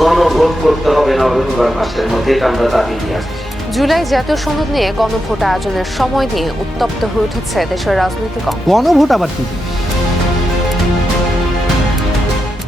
গণভোট করতে হবে নভেম্বর মাসের মধ্যে এটা আমরা দাবি নিয়ে আসছি জুলাই জাতীয় সনদ নিয়ে গণভোট আয়োজনের সময় নিয়ে উত্তপ্ত হয়ে উঠেছে দেশের রাজনৈতিক অঙ্গন। গণভোট আবার কি?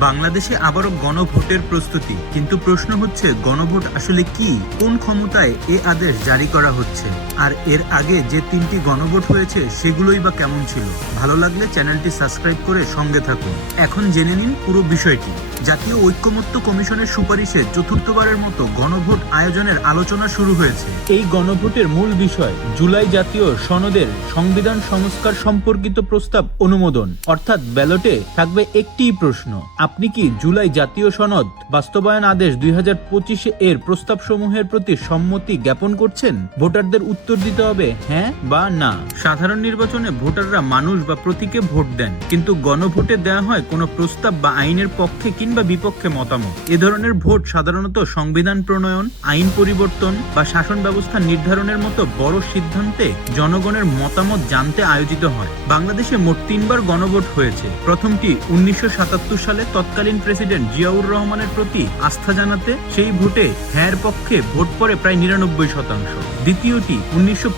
বাংলাদেশে আবারও গণভোটের প্রস্তুতি। কিন্তু প্রশ্ন হচ্ছে, গণভোট আসলে কি? কোন ক্ষমতায় এ আদেশ জারি করা হচ্ছে? আর এর আগে যে তিনটি গণভোট হয়েছে, সেগুলোই বা কেমন ছিল? ভালো লাগলে চ্যানেলটি সাবস্ক্রাইব করে সঙ্গে থাকুন। এখন জেনে নিন পুরো বিষয়টি। জাতীয় ঐক্যমত্য কমিশনের সুপারিশে চতুর্থবারের মতো গণভোট আয়োজনের আলোচনা শুরু হয়েছে। এই গণভোটের মূল বিষয়, জুলাই জাতীয় সনদের সংবিধান সংস্কার সম্পর্কিত প্রস্তাব অনুমোদন। অর্থাৎ ব্যালটে থাকবে একটিই প্রশ্ন আপনি কি জুলাই জাতীয় সনদ বাস্তবায়ন আদেশ দুই হাজার পঁচিশে এর প্রস্তাব সমূহের প্রতি সম্মতি জ্ঞাপন করছেন? ভোটারদের উত্তর দিতে হবে হ্যাঁ বা না। সাধারণ নির্বাচনে ভোটাররা মানুষ বা প্রতীকে ভোট দেন, কিন্তু গণভোটে দেওয়া হয় কোনো প্রস্তাব বা আইনের পক্ষে কিংবা বিপক্ষে মতামত। এ ধরনের ভোট সাধারণত সংবিধান প্রণয়ন, আইন পরিবর্তন বা শাসন ব্যবস্থা নির্ধারণের মতো বড় সিদ্ধান্তে জনগণের মতামত জানতে আয়োজিত হয়। বাংলাদেশে মোট তিনবার গণভোট হয়েছে। প্রথমটি উনিশশো সাতাত্তর সালে তৎকালীন প্রেসিডেন্ট জিয়াউর রহমানের প্রতি আস্থা জানাতে সেই ভোটে হ্যাঁর পক্ষে ভোট পড়ে প্রায় নিরানব্বই শতাংশ। দ্বিতীয়টি উনিশশো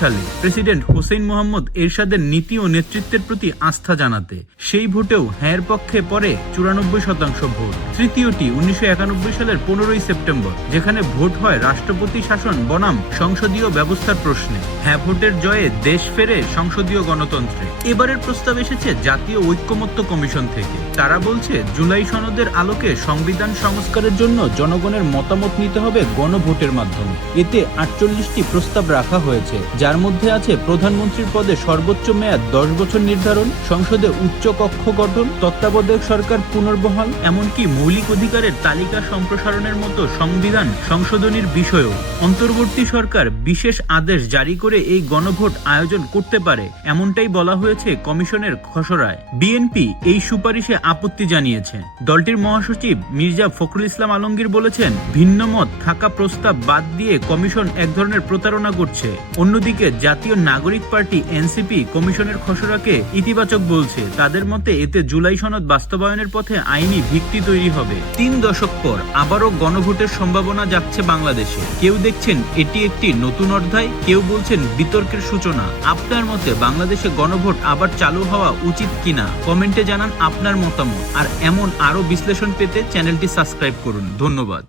সালে প্রেসিডেন্ট হোসেন মোহাম্মদ এরশাদের নীতি ও নেতৃত্বের প্রতি আস্থা জানাতে সেই ভোটেও হ্যাঁর পক্ষে পড়ে চুরানব্বই শতাংশ ভোট। তৃতীয়টি উনিশশো একানব্বই সালের পনেরোই সেপ্টেম্বর, যেখানে ভোট হয় রাষ্ট্রপতি শাসন বনাম সংসদীয় ব্যবস্থার প্রশ্নে। হ্যাঁ ভোটের জয়ে দেশ ফেরে সংসদীয় গণতন্ত্রে। এবারের প্রস্তাব এসেছে জাতীয় ঐক্যমত্য কমিশন থেকে। তারা বলছে জুলাই সনদের আলোকে সংবিধান সংস্কারের জন্য জনগণের মতামত নিতে হবে গণভোটের মাধ্যমে। এতে আটচল্লিশটি প্রস্তাব রাখা হয়েছে, যার মধ্যে আছে প্রধানমন্ত্রীর পদে সর্বোচ্চ মেয়াদ দশ বছর নির্ধারণ, সংসদে উচ্চ কক্ষ গঠন, তত্ত্বাবধায়ক সরকার পুনর্বহাল, এমনকি মৌলিক অধিকারের তালিকা সম্প্রসারণের মতো সংবিধান সংশোধনীর বিষয়ও। অন্তর্বর্তী সরকার বিশেষ আদেশ জারি করে এই গণভোট আয়োজন করতে পারে, এমনটাই বলা হয়েছে কমিশনের খসড়ায়। বিএনপি এই সুপারিশে আপত্তি জানিয়েছে দলটির মহাসচিব মির্জা ফখরুল ইসলাম আলমগীর বলেছেন, ভিন্ন মত থাকা প্রস্তাব বাদ দিয়ে কমিশন এক ধরনের প্রতারণা করছে। অন্যদিকে জাতীয় নাগরিক পার্টি এনসিপি কমিশনের খসড়াকে ইতিবাচক বলছে। তাদের মতে এতে জুলাই সনদ বাস্তবায়নের পথে আইনি ভিত্তি তৈরি হবে। তিন দশক পর আবারও গণভোটের সম্ভাবনা যাচ্ছে বাংলাদেশে। কেউ দেখছেন এটি একটি নতুন অধ্যায়, কেউ বলছেন বিতর্কের সূচনা। আপনার মতে বাংলাদেশে গণভোট আবার চালু হওয়া উচিত কিনা? কমেন্টে জানান আপনার মতামত। আর এমন আরও বিশ্লেষণ পেতে চ্যানেলটি সাবস্ক্রাইব করুন। ধন্যবাদ।